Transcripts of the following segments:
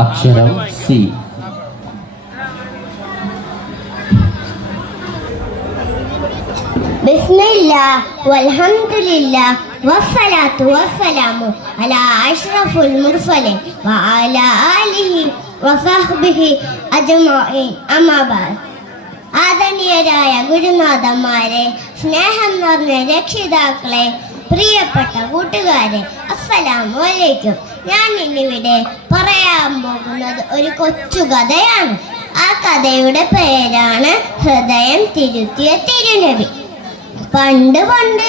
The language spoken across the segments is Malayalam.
അക്ഷരം സി. ബിസ്മില്ലാഹ് വൽഹംദുലില്ലാഹ് വസ്സലാത്തു വസ്സലാമു അലാ അഷ്റഫുൽ മുർസലീൻ വഅലാ ആലിഹി വസഹ്ബിഹി അജ്മഈൻ. അമ്മാ ബഅദ്. ആദരണീയരായ ഗുരുനാഥന്മാരെ, സ്നേഹം നിറഞ്ഞ രക്ഷിതാക്കളെ, പ്രിയപ്പെട്ട കൂട്ടുകാരെ, അസ്സലാമു അലൈക്കും. ഞാൻ ഇന്നിവിടെ പറയാൻ പോകുന്നത് ഒരു കൊച്ചു കഥയാണ്. ആ കഥയുടെ പേരാണ് ഹൃദയം തിരുത്തിയ തിരുനബി. പണ്ട് പണ്ട്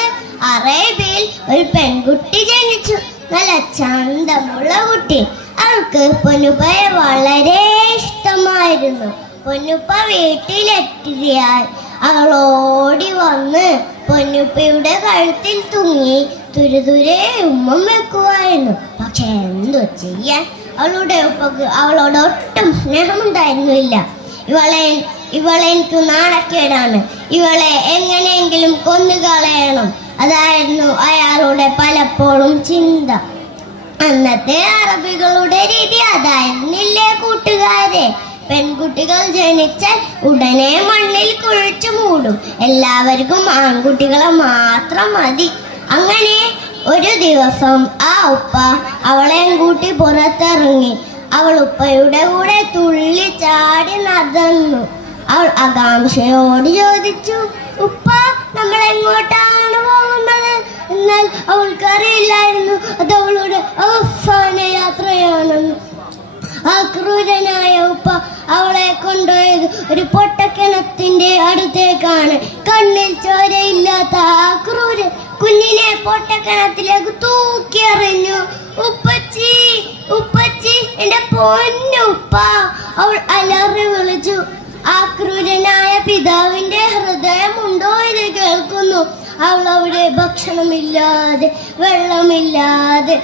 അറേബ്യയിൽ ഒരു പെൺകുട്ടി ജനിച്ചു. നല്ല ചന്തമുള്ള കുട്ടി. അവൾക്ക് പൊന്നുപ്പയെ വളരെ ഇഷ്ടമായിരുന്നു. പൊന്നുപ്പ വീട്ടിലെത്തിയാൽ അവളോടി വന്ന് പൊന്നുപ്പയുടെ കഴുത്തിൽ തൂങ്ങി തുരുതുരെ ഉമ്മം വെക്കുമായിരുന്നു. പക്ഷെ എന്തോ ചെയ്യാൻ, അവളുടെ ഉപ്പക്ക് അവളോട് ഒട്ടും സ്നേഹമുണ്ടായിരുന്നില്ല. ഇവളെ എനിക്ക് നാണക്കേടാണ്, ഇവളെ എങ്ങനെയെങ്കിലും കൊന്നുകളയണം, അതായിരുന്നു അയാളുടെ പലപ്പോഴും ചിന്ത. അന്നത്തെ അറബികളുടെ രീതി അതായിരുന്നില്ലേ കൂട്ടുകാരെ? പെൺകുട്ടികൾ ജനിച്ചാൽ ഉടനെ മണ്ണിൽ കുഴിച്ചു മൂടും. എല്ലാവർക്കും ആൺകുട്ടികളെ മാത്രം മതി. അങ്ങനെ ഒരു ദിവസം ആ ഉപ്പ അവളെയും കൂട്ടി പുറത്തിറങ്ങി. അവൾ ഉപ്പയുടെ കൂടെ തുള്ളി ചാടി നടന്നു. അവൾ ആകാംക്ഷയോട് ചോദിച്ചു, ഉപ്പ, നമ്മൾ എങ്ങോട്ടാണ് പോകുന്നത്? എന്നാൽ അവൾക്കറിയില്ലായിരുന്നു അത് അവളുടെ അവസാന യാത്രയാണെന്ന്. ആ ക്രൂരനായ ഉപ്പ അവളെ കൊണ്ടുപോയത് ഒരു പൊട്ടക്കിണത്തിന്റെ അടുത്തേക്കാണ്. കണ്ണിൽ ചോരയില്ലാത്ത ആ ക്രൂരൻ കുഞ്ഞിനെ പൊട്ടക്കിണത്തിലേക്ക് തൂക്കി എറിഞ്ഞു. ഉപ്പച്ചി, ഉപ്പച്ചി, എന്റെ പൊന്നുപ്പ, അവൾ അലറി വിളിച്ചു. ആ ക്രൂരനായ പിതാവിന്റെ ഹൃദയമുണ്ടോ ഇത് കേൾക്കുന്നു. അവൾ അവിടെ ഭക്ഷണമില്ലാതെ വെള്ളമില്ലാതെ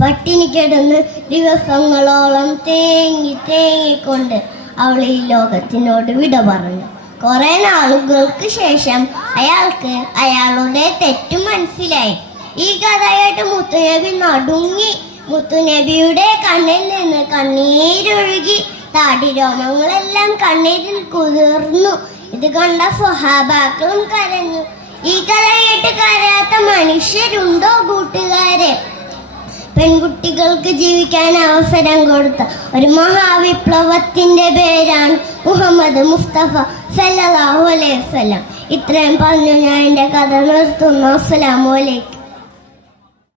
പട്ടിണി കിടന്ന് ദിവസങ്ങളോളം തേങ്ങിക്കൊണ്ട് അവൾ ഈ ലോകത്തിനോട് വിട പറഞ്ഞു. കുറെ നാളുകൾക്ക് ശേഷം അയാൾക്ക് അയാളുടെ തെറ്റ് മനസ്സിലായി. ഈ കഥ കേട്ട് മുത്തുനബി നടുങ്ങി. മുത്തുനബിയുടെ കണ്ണിൽ നിന്ന് കണ്ണീരൊഴുകി. താടി രോമങ്ങളെല്ലാം കണ്ണീരിൽ കുതിർന്നു. ഇത് കണ്ട സ്വഹാബാക്കളും കരഞ്ഞു. ഈ കഥ കേട്ട് കരയാത്ത മനുഷ്യരുണ്ടോ കൂട്ടുകാരെ? പെൺകുട്ടികൾക്ക് ജീവിക്കാൻ അവസരം കൊടുത്ത ഒരു മഹാവിപ്ലവത്തിന്റെ പേരാണ് മുഹമ്മദ് മുസ്തഫ സല്ലല്ലാഹു അലൈഹി വസല്ലം. ഇത്രയും പറഞ്ഞു ഞാൻ എൻ്റെ കഥ നിർത്തുന്നു. അസ്സലാമു അലൈക്കും.